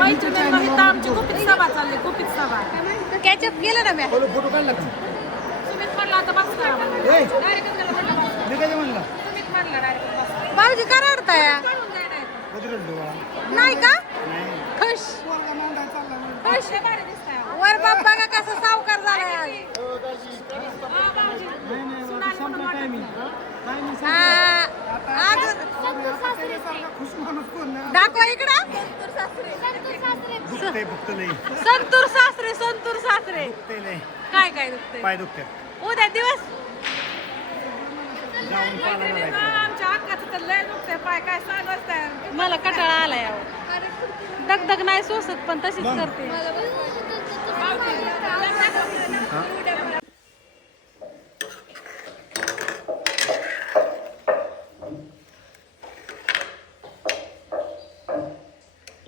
मैत्रिणींना इथं आमची गुपित सभा चालली, गुपित सभा. कॅचअप केलं ना मी. फोटो काढला का सुमित म्हणला आता बस करा म्हणलं. डायरेक्टच गेलं म्हणलं बस. मी काय म्हणला सुमित म्हणला डायरेक्ट बस करा. भाऊजी का रडताय? काढून द्या direct. कधी रडलो बाळा? नाही का? नाही खुश खुश. लय भारी दिसताय अहो. वर बाप बघा कसं सावकार झालाय आज. हा, भाऊजी. सुनाल म्हणून वाटत नाही. हा, अजून खुश माणूस कोण नाही दाखवा इकडं. दुखतंय फक्त लई संतूर सासरे, संतूर सासरे. दुखतंय लई काय काय दुखतंय? पाय दुखतात उद्या दिवस. जाऊन पाला मैत्रिणींना आमच्या हक्काचं तर लय दुखतंय पाय, काय सांगायचं. मला कटाळा आलाय अहो. दगदग नाही सोसत पण तशीच करते.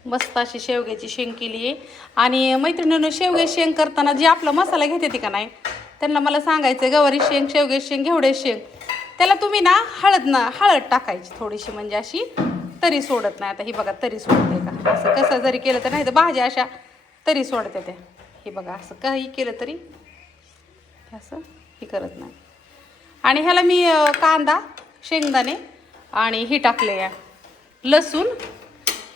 मस्त अशी शेवग्याची शेंग केली आहे. आणि मैत्रिणीनं शेवग्याची शेंग करताना जी आपला मसाला घेते ती का नाही, त्यांना मला सांगायचं गवारी शेंग, शेवग्याची शेंग, घेवड्याची शेंग, त्याला तुम्ही ना हळद टाकायची थोडीशी, म्हणजे अशी तरी सोडत नाही. आता ही बघा तरी सोडते का, असं कसं जरी केलं तर नाही तर भाज्या अशा तरी सोडते त्या. ही बघा असं काही केलं तरी असं ही करत नाही. आणि ह्याला मी कांदा, शेंगदाणे आणि ही टाकले या लसूण.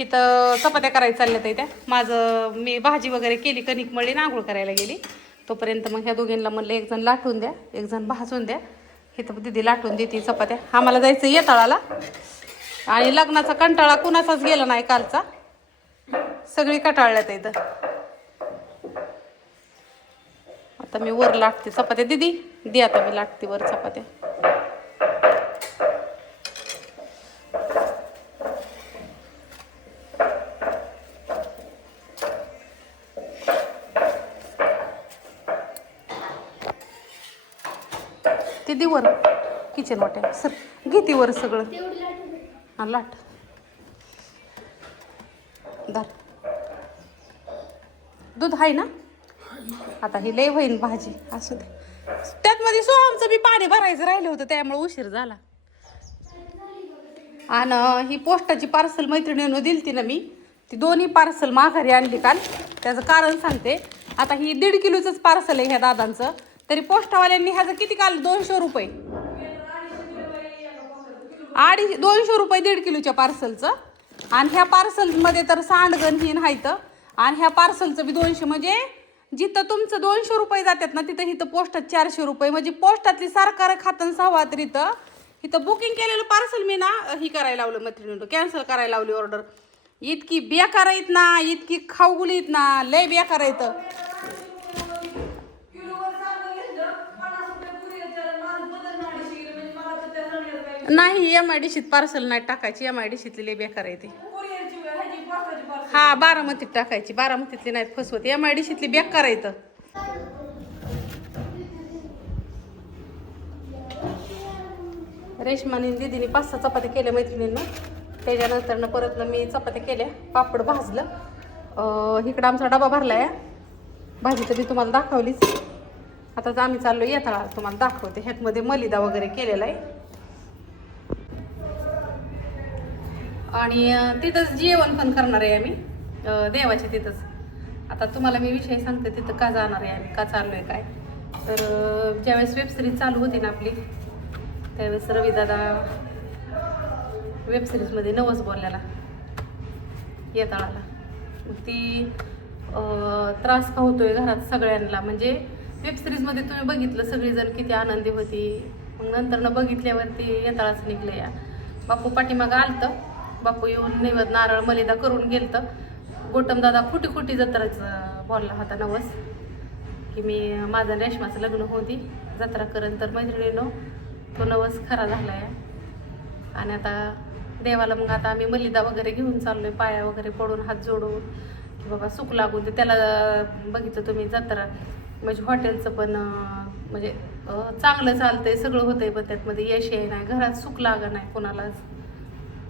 इथं चपात्या करायला चालल्या त्या. माझं मी भाजी वगैरे केली, कणिक मळली, आंघोळ करायला गेली. तोपर्यंत मग ह्या दोघींना म्हणलं एक जण लाटून द्या, एक जण भाजून द्या. इथं दिदी लाटून देते चपात्या. आम्हाला जायचं येताळाला. आणि लग्नाचा कंटाळा कुणाचाच गेला नाही कालचा, सगळी कंटाळल्यात इथं. आता मी वर लाटते चपात्या. दीदी दे आता मी लाटते वर चपात्या. ते दे वर किचन वाट्या सर, घेते वर सगळं. हा लाट दार. दूध आहे ना? आता ही लय होईन भाजी, असू दे. त्यात मध्ये सोहमचं बी पाणी भरायचं राहिलं होतं, त्यामुळे उशीर झाला. आणि ही पोस्टाची पार्सल मैत्रिणीनं दिलती ना मी, ती दोन्ही पार्सल माघारी आणली काल. त्याचं कारण सांगते. आता ही 1.5 किलोचंच पार्सल आहे ह्या दादांचं. तरी पोस्टवाल्यांनी ह्याचं किती काल 200 रुपये, 200 रुपये 1.5 किलोच्या पार्सलचं. आणि ह्या पार्सलमध्ये तर सांडगण ही नाहीतं. आणि ह्या पार्सलचं बी 200, म्हणजे जिथं तुमचं 200 रुपये जातात ना, तिथं इथं पोस्टात 400 रुपये. म्हणजे पोस्टातली सरकार खातं सव्वा. तर इथं बुकिंग केलेलं पार्सल मी ना ही करायला लावलं मैत्रिणीनं, कॅन्सल करायला लावली ऑर्डर. इतकी बेकार आहेत ना, इतकी खाऊगुलीत ना, लय बेकार आहेत. नाही MIDCत पार्सल नाही टाकायची, MIDCतली लय बेकार आहे ती. हा बारामतीत टाकायची, बारामतीतली नाहीत फसवत, MIDCतली बेकार आहे. रेशमाने दीदीने 5-6 चपात्या केल्या मैत्रिणींना. त्याच्यानंतर परत मी चपात्या केल्या, पापड भाजलं. इकडं आमचा डबा भरलाय. भाजी तर मी तुम्हाला दाखवलीच. आता आम्ही चाललो येताळा, तुम्हाला दाखवते. ह्यातमध्ये मलिदा वगैरे केलेला आहे. आणि तिथंच जेवण पण करणार आहे आम्ही, देवाच्या तिथंच. आता तुम्हाला मी विषय सांगते तिथं का जाणार आहे आम्ही, का चाललो आहे काय. तर ज्यावेळेस वेबसिरीज चालू होती ना आपली, त्यावेळेस रविदादा वेबसिरीजमध्ये नवस बोलल्याला येताळाला. मग ती त्रास का होतोय घरात सगळ्यांना, म्हणजे वेबसिरीजमध्ये तुम्ही बघितलं सगळीजण किती आनंदी होती. मग नंतरनं बघितल्यावरती येताळाच निघलं या. बापू पाठीमागं आलतं, बापू येऊन नैवेद्य नारळ मलिदा करून गेलतं. गोटमदादा खोटी जत्राचं बोलला होता नवस, की मी माझं रेशमाचं लग्न होती जत्रा करेन. तर मैत्रिणीनं तो नवस खरा झाला आहे. आणि आता देवाला मग आता आम्ही मलिदा वगैरे घेऊन चाललो आहे, पाया वगैरे पडून हात जोडून, की बाबा सुख लागून दे त्याला. बघितलं तुम्ही जत्रा म्हणजे हॉटेलचं पण म्हणजे चांगलं चालतंय, सगळं होतंय, पण त्यातमध्ये यश आहे नाही, घरात सुख लागा नाही कोणालाच.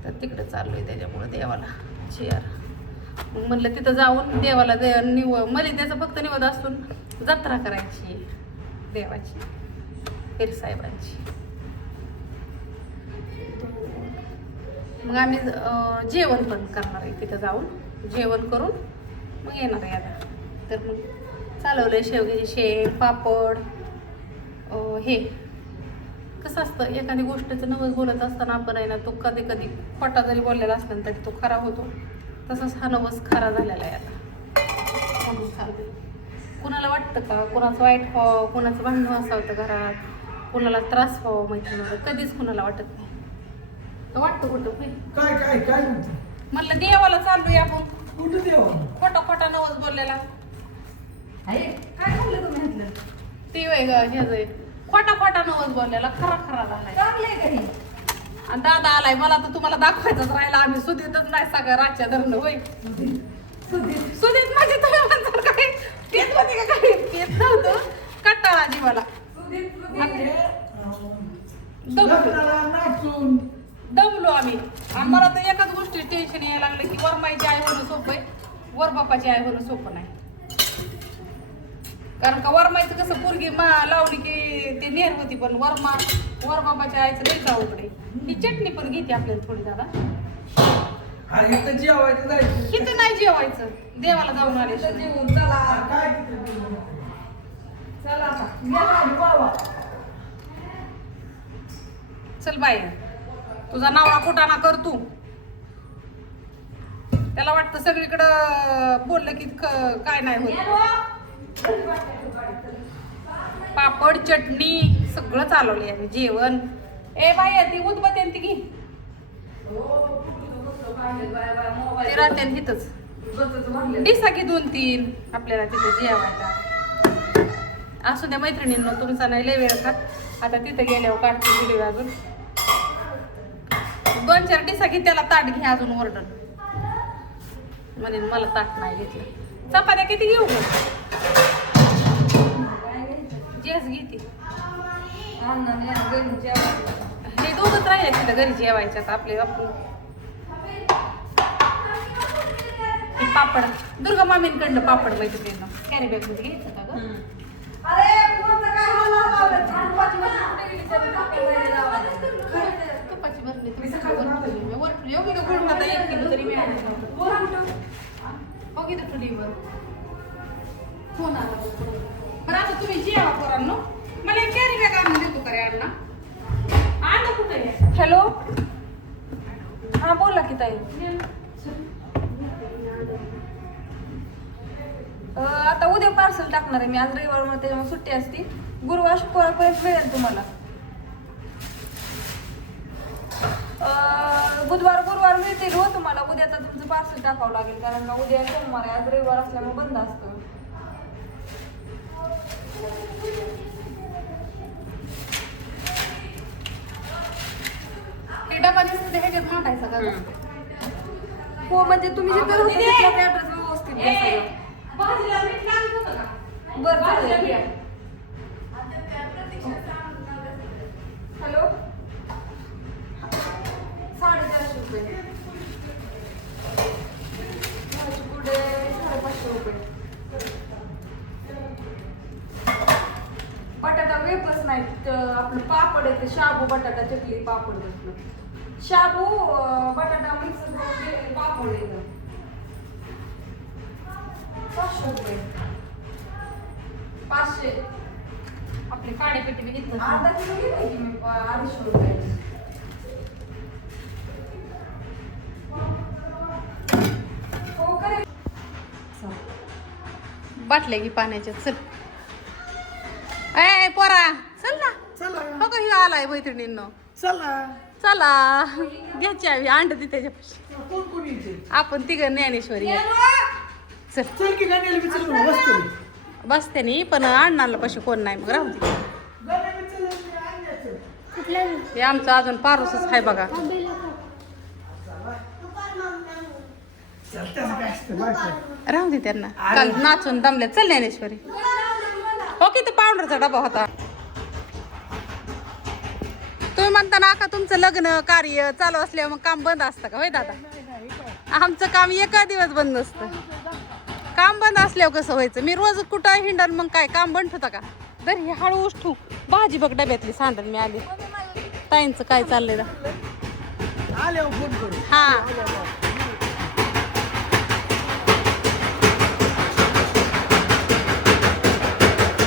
तर तिकडे चाललो आहे त्याच्यामुळं देवाला चेअर. मग म्हणलं तिथं जाऊन देवाला मलिद्याचा फक्त निवद असून जत्रा करायची देवाची, पीरसाहेबांची. मग आम्ही जेवण पण करणार आहे तिथं जाऊन. जेवण करून मग येणार आहे आता. तर मग चालवलं आहे शेवग्याची शेंग, पापड. हे कसं असतं, एखादी गोष्टीचं नवस बोलत असताना आपण आहे ना, तो कधी कधी खोटा जरी बोललेला असला तरी तो खरा होतो. तसंच हा नवस खरा झालेला आहे आता. म्हणून सांगते, कुणाला वाटतं का कुणाचं वाईट व्हावं, कुणाचं भांडणं असावं घरात, कुणाला त्रास व्हावं मैत्रिणीला, कधीच कुणाला वाटत नाही. तर वाटतं कुठं काय काय काय म्हणते म्हणलं देवाला चाललोय आपण. कुठं देवा खोटा नवस बोललेला काय बोलले तुम्ही म्हटलं ते वय ह्याच खोटा नवस बोललेला खरा झालाय. चांगलंय काही आणि दादा आलाय, मला तर तुम्हाला दाखवायचंच राहिला. आम्ही सुधीतच नाही सगळं रातच्या धरणं होय. सुधीत माझी तुम्ही म्हणतात काय पेत होती का काही पेत नव्हतं. कंटाळा जीवाला नाचून दमलो आम्ही. आणि मला तर एकाच गोष्टी टेन्शन यायला लागलं की वरमाईची आई होणं सोपं आहे, वर बापाची आई होणं सोपं नाही. कारण का वरमाईचं कसं पोरगी लावली की ते नेर होती, पण वर बाबाच्या आईचं लई जाऊकडे. ही चटणी पण घेते आपल्याला थोडी दादा. अरे जेवायचं जायचं किती नाही जेवायचं, देवाला जाऊन आले. जेवून चला काय चला आता या गाडी वळवा. चल बाई, तुझा नवरा कुटाणा कर तू. त्याला वाटतं सगळीकडं बोललं की काय नाही होत. पापड चटणी सगळं चालवलंय आम्ही. जेवण ए बाई ती उदबत्ती आणि ती घे, ते राहते तिथंच. डिसा की 2-3 आपल्याला तिथे जेवायला. असू द्या मैत्रिणींनो, तुमचा नाही लय वेळ का. आता तिथे गेल्यावर काढते व्हिडिओ. अजून 2-4 डिसा घे, त्याला ताट घे अजून ऑर्डर म्हणेन मला ताट नाही घेतलं. चपात्या किती घेऊ ग? जेस घेते. हे दोघच राहिले तिथं घरी जेवायच्यात आपले. आपण पापड दुर्गा मामींकडनं पापड मैत्रिणींना कॅरी बॅग मध्ये घ्यायचं का ग? तुपाची भरली तुम्ही योगी का करून आता 1 किलो तरी मिळालं. हो की चुलीवर फोन आला. पण आता तुम्ही जेवा पोरांनो. मला एक कॅरी बॅग आणून देतो का रे अण्णा? आणा कुठे आहे? हॅलो हा बोला की ताई. आता उद्या पार्सल टाकणार आहे मी. आज रविवार म्हणून त्याच्यामुळे सुट्टी असते. गुरुवार शुक्रवारपर्यंत मिळेल तुम्हाला. गुरुवार मिळतील हो तुम्हाला. उद्या तर तुमचं पार्सल टाकावं लागेल, कारण का उद्या सोमवार आहे, आज रविवार असल्यामुळे बंद असतं. हे डबा दिसते ह्याच्यात मांडायचा का? हो म्हणजे तुम्ही जिथे होते तिथला ऍड्रेस व्यवस्थित द्या सगळं. भाजीला मीठ लागत होतं का? बरं चालेल. हॅलो 450 रुपये. भाजी पुढे 550 रुपये. बटाटा वेगळंच नाही, आपलं पापड आहे ते शाबू बटाटा चकली पापड घेतलं. शाबू बटाटा मिक्स करून पापड आहे 500 रुपये. 500 आपली काड्यापेटी बी घेतलं. अर्धा किलो घेतली की मी 250 रुपये. हो करेल. बाटल्या घे पाण्याच्या. चल ए पोरा चल ना. चला हो का ह्यो आलाय मैत्रिणींनो. चला चला घ्यायची आम्ही अंड ती त्याच्यापाशी. कोण कोण येते आपण तिघ ज्ञानेश्वरी चल. चल की गाण्याला बी चल ना, बसते बसते नी पण अण्णाला पाशी कोण नाही. मग राहू दे. गाण्याला बी चल आणि जायचं. हे आमचं अजून पारोसच आहे बघा. चल त्याचं काय असतं बरं का? राहू दे त्यांना. काल नाचून दमले. चल ज्ञानेश्वरी. हो किती पावडरचा डबा होता. तुम्ही म्हणता ना का तुमचं लग्न कार्य चालू असल्यावर मग काम बंद असतं का? होय दादा, आमचं काम एका दिवस बंद नसतं. काम बंद असल्यावर कसं व्हायचं? मी रोज कुठं हिंडन मग काय काम बंद होतं का? तर हे हळू उठू भाजी बघ डब्यातली सांडण मी आली. ताईंचं काय चाललंय आल्यावर फोन करू हा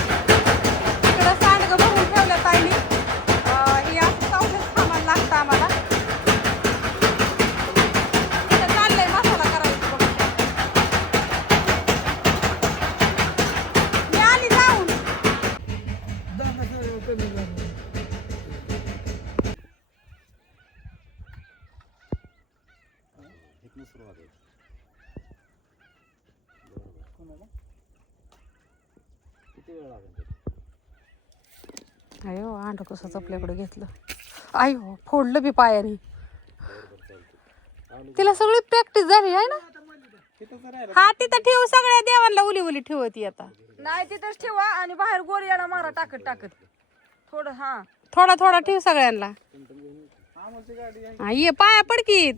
इकडं सांडगं भरून ठेवलं ताईने हे असं पावसाचं सामान लागतं आम्हाला इथं चाललंय मसाला करायचं बघा मी आली जाऊन दादाचं कमी झालं अयो अंड कसंच आपल्याकडे घेतलं अयो फोडलं बी पायाने तिला सगळी प्रॅक्टिस झाली आहे ना हा तिथं ठेवू सगळ्या देवांना उली उली ठेवती आता नाही तिथंच ठेवा आणि बाहेर गोल येणा मारा टाकत टाकत थोडं हा थोडा थोडा ठेव सगळ्यांना हा ये पाया पडकीत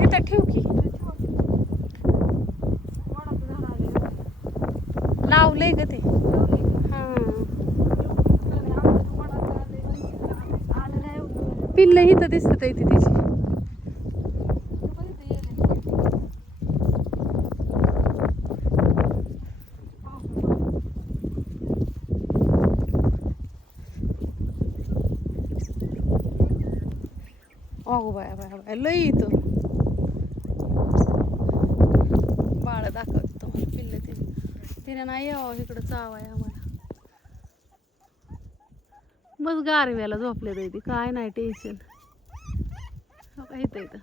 तिथं ठेव की लावलंय ग ते हा पिल्ल इथं दिसत आहे ती तिची अगो बाया बाया बाया लई इथं बाळ दाखवत तुम्हाला पिल्ल तिने नाही यावं इकडं चावाय आम्हाला बस गारव्याला झोपले ती काय नाही टेन्शन काय इथं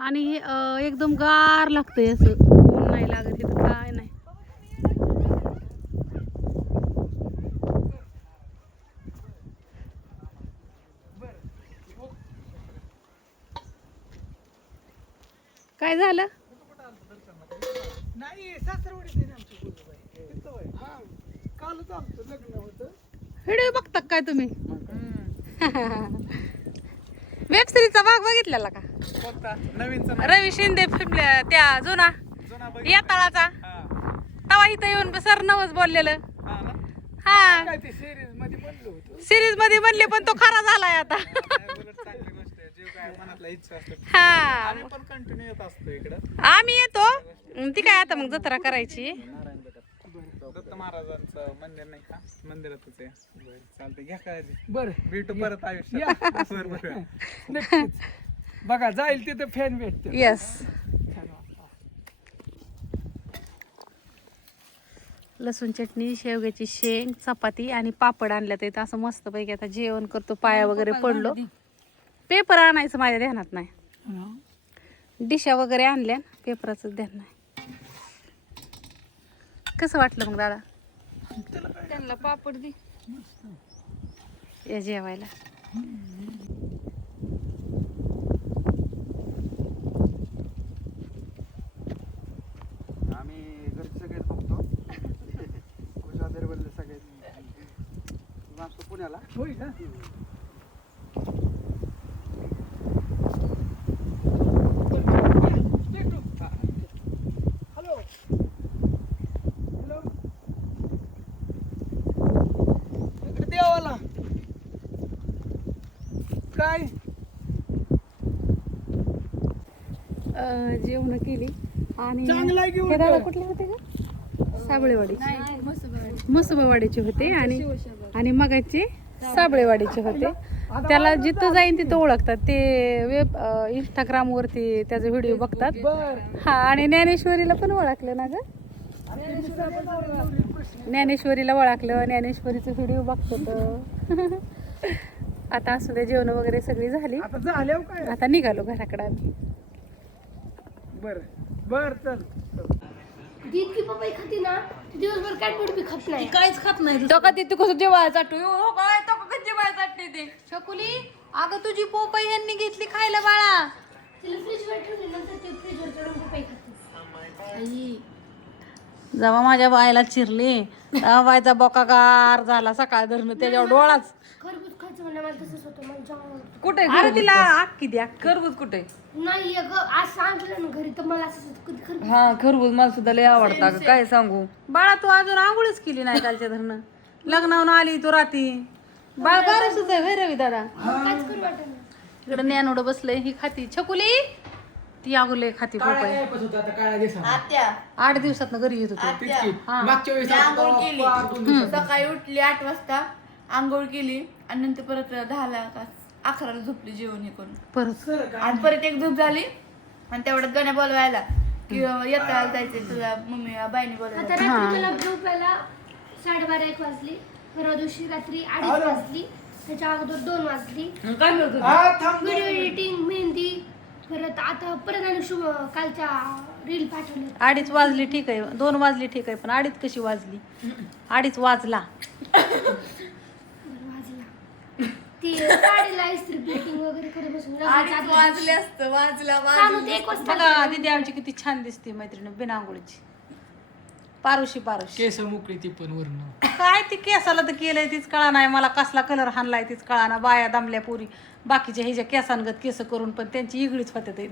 आणि हे एकदम गार लागतंय असं ऊन नाही लागत इथं काय नाही काय झालं नाही सासरवाडीत आहे ना आमची गुरुबाई. तिथं होय. हा कालच आमचं लग्न होतं व्हिडिओ बघता काय तुम्ही वेब सिरीजचा भाग बघितलेला का बघता नवीनचं रवी शिंदे फिल्म त्या जुना या तळाचा तवा इथं येऊन सर नवच बोललेलं हा काय ते सिरीज मध्ये बनलो होतो सिरीज मध्ये बनले पण तो खरा झालाय आता मनातला इच्छा असते हा आम्ही पण कंटिन्यू येत असतो इकडं आम्ही येतो ती काय आता मग जत्रा करायची दत्त महाराजांचं मंदिर नाही का मंदिरातच आहे बरं चालतंय घ्या काळजी बरं भेटू परत आयुष्यात बरं नक्कीच बघा जाईल तिथे फॅन भेटते येस लसूण चटणी शेवग्याची शेंग चपाती आणि पापड आणल्यात इथं असं मस्त पैकी आता जेवण करतो पाया वगैरे पडलो पेपर आणायचं माझ्या ध्यानात नाही डिशा वगैरे आणल्या पेपराचं ध्यान नाही कसं वाटलं मग दादा त्यांना पापड दे या जेवायला आम्ही घरचे सगळेच बघतो गुजरात बदले सगळे पुण्याला होय का हॅलो हॅलो इकडे देवाला काय जेवण केली आणि चांगला आहे की हे दादा कुठले होते का साबळेवाडी मसुबावाडीचे होते आणि मगाचे साबळेवाडीचे होते त्याला जिथं जाईन तिथं ओळखतात ते वेब इंस्टाग्राम वरती त्याचे व्हिडिओ बघतात हा आणि ज्ञानेश्वरीला पण ओळखलं ना ग ज्ञानेश्वरीला ओळखलं ज्ञानेश्वरीचे व्हिडिओ बघतो आता असू दे जेवण वगैरे सगळी झाली आता झाल्यावर काय आता निघालो घराकडे आम्ही बर बर चल जितकी पपई खाती ना दिवसभर कॅटबीट बी खात नाही काहीच खात नाही तो का तिथे कसं जेवायला चाटू हो काय तो का जेवायला चाटते ते शकुली अगं तुझी पोपई ह्यांनी घेतली खायला बाळा तिला फ्रीजवर ठेवली नंतर ती फ्रीजवर चढून पपई खाते जेव्हा माझ्या बायला चिरली तेव्हा बायचा बोका गार झाला सकाळ धरणं त्याच्यावर डोळाच खरबूज खायचं म्हणलं मला तसंच होतं मला जाम आवडतं. कुठे अरे तिला अख्खी द्या. खरबूज कुठे? नाही अगं आज सांगितलं ना घरी तर मला असं होतं, कधी खरं हा खरबूज मला सुद्धा लय आवडतं अगं, काय सांगू. बाळा तू अजून आंघोळच केली नाही कालच्या धरणं. लग्नावून आली तू रात्री. बाळ बारा सुद्धा आहे रवी दादा. काहीच करू वाटत नाही. इकडं ज्ञानोडं बसलंय ही खाती छकुली. ती अगोले खाती पोपाय. आत्या 8 दिवसात घरी येत होती. आत्या हा मी आंघोळ केली सकाळी उठली 8 वाजता आंघोळ केली आणि नंतर परत 10ला का 11ला झोपली जेवण हे करून परत आणि परत एक झोप झाली आणि तेवढ्यात गण्या बोलवायला की येता जायचंय तुला मम्मी बाईने आता बोलवायला रात्री मला झोपायला 12:30-1 वाजली. परवा दिवशी रात्री 2:30 वाजली. त्याच्या अगोदर 2 वाजली. काय मिळत होतं? व्हिडिओ एडिटिंग मेहंदी परत आता परत आणि कालच्या रील पाठवले. 2:30 वाजली ठीक आहे, 2 वाजली ठीक आहे, पण 2:30 कशी वाजली? 2:30 वाजला. वाजला ती साडीला इस्त्री बुकिंग वगैरे करत बसून वाजले असतं वाजला काम होते 1 वाजता. बघा दीदी आमची किती छान दिसते मैत्रिणी बिना आंघोळीची. पारुशी केस मोकळी ती पण वरण काय ती केसाला तर केलंय तीच कळा नाही मला, कसला कलर हाणलाय तीच कळा ना. बाया दमल्या पुरी बाकीच्या ह्याच्या केसांगत केस करून पण त्यांची इगळीच होते ती.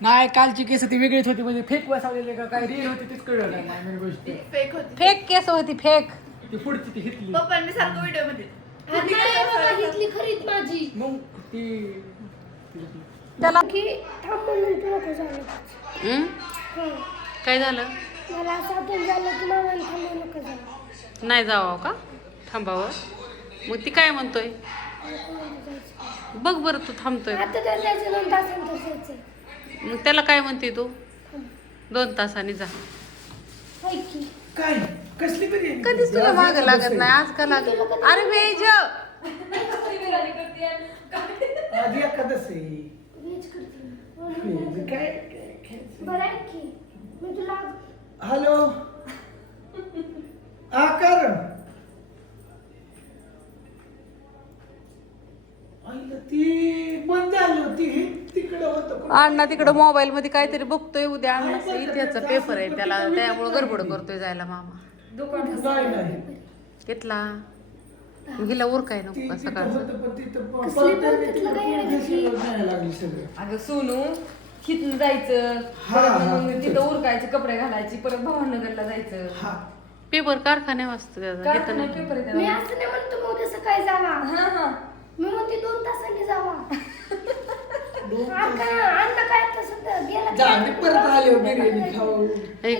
नाही कालची केस ती वेगळीच होती म्हणजे फेक बसवलेले का काय रील होती तीच कळलं नाही मेन गोष्ट फेक होती फेक केस होती फेक. ती पुढची ती घेतली पप्पांनी सारखं व्हिडिओ मध्ये नाही बाबा, हितली खरीच माझी मग ती त्याला की थांब म्हणून तू नको झालं. हं. काय झालं? मला असं आठवण झालं की मामाने थांबू नको झालं. नाही जावं का थांबावं? मग ती काय म्हणतोय बघ बरं तू थांबतोय. आता तर जायचं 2 तासांतर जायचं. मग त्याला काय म्हणते तू 2 तासांनी जा. ऐक की काय कसली बिर्याणी कधीच तुला माग लागत नाही, आज का लागत? अरे वेज आधी एखादच आहे वेज करते हे काय बरं ऐक की मी तुला हॅलो आकार ती बंद झाली होती तिकडे होतं अण्णा तिकडं मोबाईल मध्ये काहीतरी बघतोय. उद्या अण्णाचा इतिहासचा पेपर आहे त्याला, त्यामुळे गडबड करतोय जायला मामा. नाही नाही घेतला गेला उर काय नको का सकाळ. लागली सगळं अगं सोनू हिथून जायचं परत मग तिथं उरकायचे कपडे घालायची परत भावनगरला जायचं. हा पेपर कारखाने वाजतो त्याचा कारखाना घेताना. पेपर आहे मी त्याला. असं नाही म्हणतो मग उद्या सकाळी जावा. हा हा मी म्हणते 2 तासांनी जावा. अन्न काय आता सध्या गेला झाली परत आले बिर्याणी खाऊ हे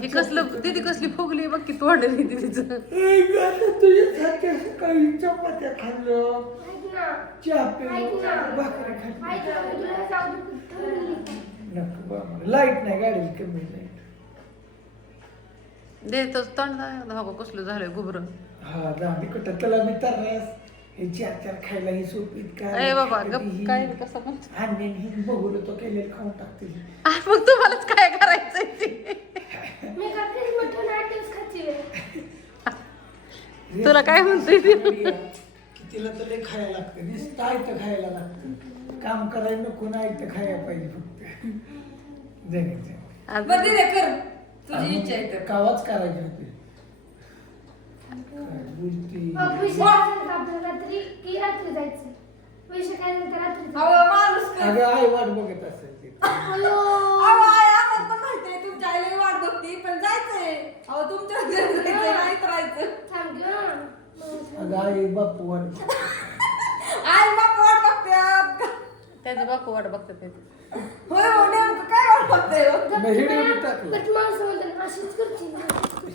हे कसलं दीदी कसली फुगली बघ की तोंड तिचं. तुझ्यासारख्या सकाळी चपात्या खाल्लं ऐक ना चहा पिलं ऐक ना भाकरी खाल्ली ऐक ना मी तुला जाऊ दे ठरवली. नको बाबा लाईट नाही गाडीला कमी लाईट देतो तोंड धागो कसलं झालंय गुबर. हा जांभी कुठं त्याला मी तर हे 4 खायला ही सोपी अरे बाबा गप काय कसं म्हणतो. आणि ही बघून तो केलेलं खाऊन टाकते मग तुम्हालाच काय करायचंय ते? मी का फ्रीज मटण 8 दिवस खाते. तुला काय म्हणतोय ते? की तिला तर लय खायला लागतं नुसतं आयतं खायला लागतं काम करायला नको ना आयतं खायला पाहिजे फक्त जगायचं आज बरं दे कर तुझी इच्छा आहे तर. कावाच करायची होती काय बोलती पैसे काय आपल्याला रात्री की रात्री जायचं. पैसे काय झालं तर रात्री जायचं. अहो माणूस कर. अगं आई वाट बघत असेल ती अयो. अहो आई आम्हाला पण माहितीये तुमच्या आईला वाट बघती पण जायचंय. अहो तुमच्या घरी जायचंय नाही तर राहायचं. थांब गं. अगं आई बापू वाट आई बाप वाट बघते. त्याचे बापू वाट बघतात ते. होय हो नेमकं काय वाट बघते हो? हिडीव बी टाकलं बट माणसं म्हणतात अशीच करते.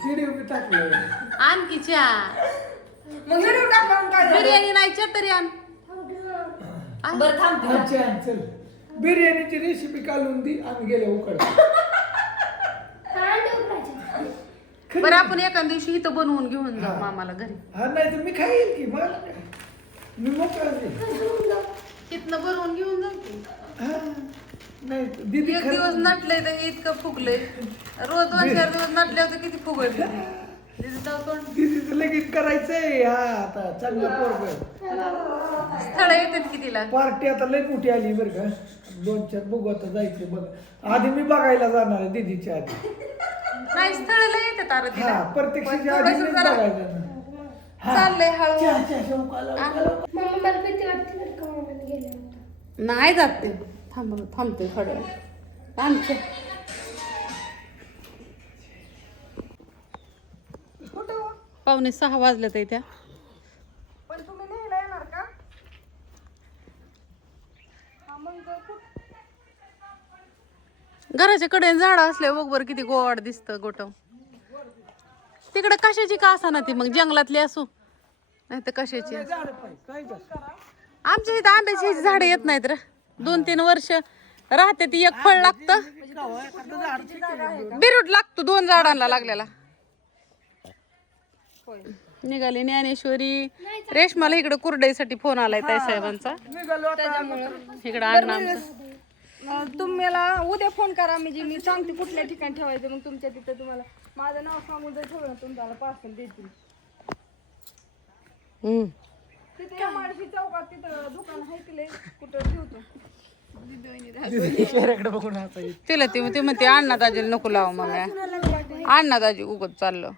हिडीव बी टाकलं आणखी चहा मग व्हिडिओ टाकून काय झालं? बिर्याणी नाही चहा तरी आण. थांब गं. बरं थांब तिला. अच्छा चल बिर्याणीची रेसिपी काढून दी आम्ही गेलो उकड काय अंडे उकडायचे. बरं आपण एका दिवशी इथं बनवून घेऊन जाऊ हा. मामाला घरी. हा नाही तर मी खाईल की मला काय मी मोकळा आहे. तिथनं बनवून घेऊन जाऊ की. हा नाही दीदी एक दिवस नटलंय तर इतकं फुगलंय. रोज 2-4 दिवस नटले होते किती फुगल दीदीचं लगेच करायचंय हा आता चांगलं पोरग स्थळ येतात की तिला. पार्टी आता लय मोठी आली बरं का 2-4 बघू आता जायचं बघ आधी मी बघायला जाणार आहे दीदीच्या आधी नाही स्थळाला येतात अरे हा तिला. प्रत्यक्षाच्या पण आधी थोडंसं मीच जरा- बघायला जाणार चाललंय हळू मम्मा मला भीती वाटते बरं का मम्माने गेल्यानंतर. नाही जात ते थांबते थोड्या वेळ आमच्या पावणे 6 वाजल्यात आहे त्या. पण तुम्ही न्यायला येणार का? हा मग घराच्या कडे झाड असले बघ बरं किती गोवाड दिसतं गोटव. तिकडे कशाची का असाना ती मग जंगलातली असू नाही तर कशाची. आमच्या इथं आंब्याची झाडं येत नाहीत रे. 2-3 वर्ष राहते ती एक फळ लागतं बिरूट लागतो 2 झाडांना लागलेला. निघाली ज्ञानेश्वरी. रेशमाला इकडे कुरडईसाठी फोन आलाय ताई साहेबांचा. इकडे अण्णा तुम्ही मला उद्या फोन करा म्हणजे मी सांगते कुठल्या ठिकाणी ठेवायचं. मग तुमच्या तिथं तुम्हाला माझं नाव सांगून जर ठेवलं तुम्हाला पार्सल देतील. तिथे एमआरपी चौकात तिथं दुकान आहे तिला कुठं ठेवतो. तिला ती म्हणते अण्णा दाजीला नको लावा मग. अण्णा दाजी उगत चाललं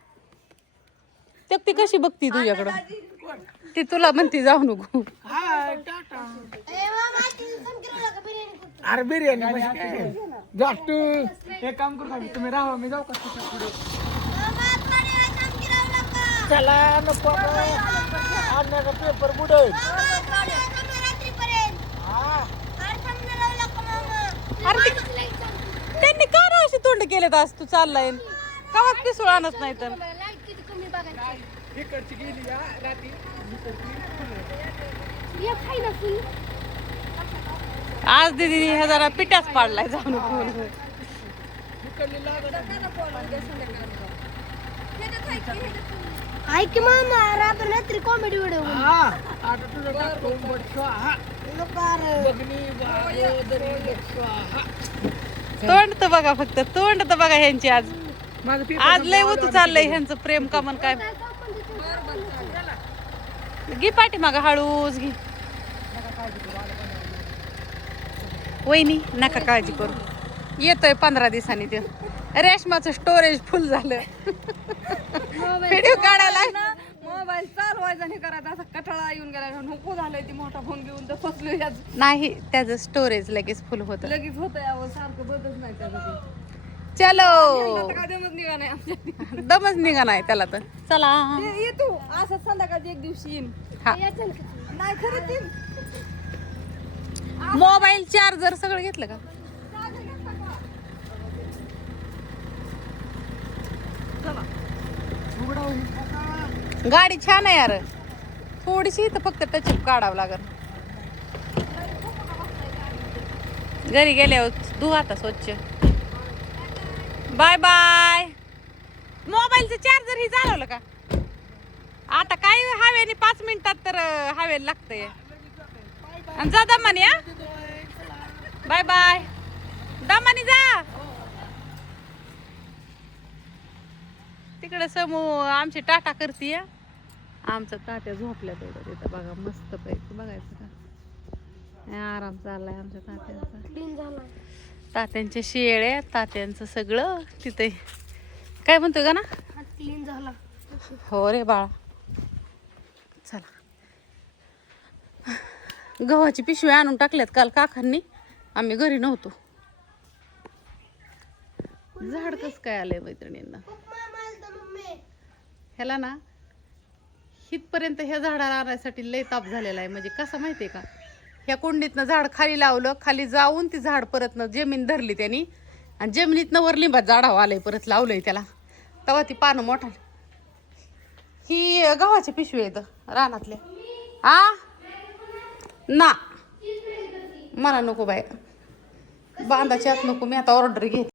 ते ती कशी बघती तुझ्याकडं. ती तुला म्हणते जाऊ नको. अरे बिर्याणी जास्त एक काम करू नका तुम्ही राहा मी जाऊ का तिच्या पुढे. चला नको आणण्याचा पेपर बुडेल. अरे त्यांनी का ना अशी तोंड केलेत आज तू चाललाय का पिसूळ आणत नाही तर. लाईट किती कमी बघायची. इकडची गेली या रात्री एक खाई ना फुल. आज दीदी हे जरा पिठाच पाडलाय जाऊन फोन. ऐक की मामा रात्री कॉमेडी व्हिडिओ. आता तुझं तोंड तर बघा फक्त तोंड तर बघा ह्यांची आज. आज लय उतू चाललंय ह्यांचं प्रेम का म्हण काय. घे पाठी माग हळूच घे. वहिनी नका काळजी करू येतोय 15 दिवसांनी. ते रेशमाचं स्टोरेज फुल झालं. व्हिडिओ काढायला मोबाईल चालवायचा नाही करायचा असा कटाळा येऊन गेला. नको झालंय ती मोठा फोन घेऊन तर फसलो याच. नाही त्याचं स्टोरेज लगेच फुल होतं. लगेच होतं यावं सारखं बदलच नाही त्याचं. चलो काय दमच निघा नाही आमच्या. दमच निघा नाही त्याला तर. चला येतो असं संध्याकाळी एक दिवशी येईन. हा नाही खरंच येईन. मोबाईल चार्जर सगळं घेतलं का. गाडी छान आहे यार. थोडीशी इथं फक्त टचअप काढावं लागल. घरी गेल्यावर धुवा आता स्वच्छ. Bye bye. मोबाईलचं चार्जर ही चालवलं का आता काय हवेने 5 मिनिटात तर हवेला लागतंय. आणि जा दमानी. बाय बाय दमानी जा. तिकडे समूह आमची टाटा करते. आमचं तात्या झोपल्या तेवढं तिथं बघा मस्त पैकी बघायचं का आराम चाललाय आमच्या तात्यांचा. क्लीन झाला. तात्यांच्या शेळ्या तात्यांचं सगळं तिथे. काय म्हणतोय का ना. क्लीन झाला. हो रे बाळा. चला गव्हाची पिशवी आणून टाकल्यात काल काकांनी. आम्ही घरी नव्हतो. झाड कस काय आलंय मैत्रिणींना. ह्याला ना हितपर्यंत ह्या झाडाला आणण्यासाठी लय ताप झालेला आहे. म्हणजे कसं माहितीये का ह्या कुंडीतनं झाड खाली लावलं खाली जाऊन ती झाड परत न जमीन धरली त्यांनी आणि जमिनीतनं वर लिंबात झाडावं आलंय परत लावलंय त्याला तेव्हा ती पानं मोठा. ही गव्हाची पिशवी येतं रानातल्या. ना मला नको बाय बांधाच्या आत नको. मी आता ऑर्डर घेते.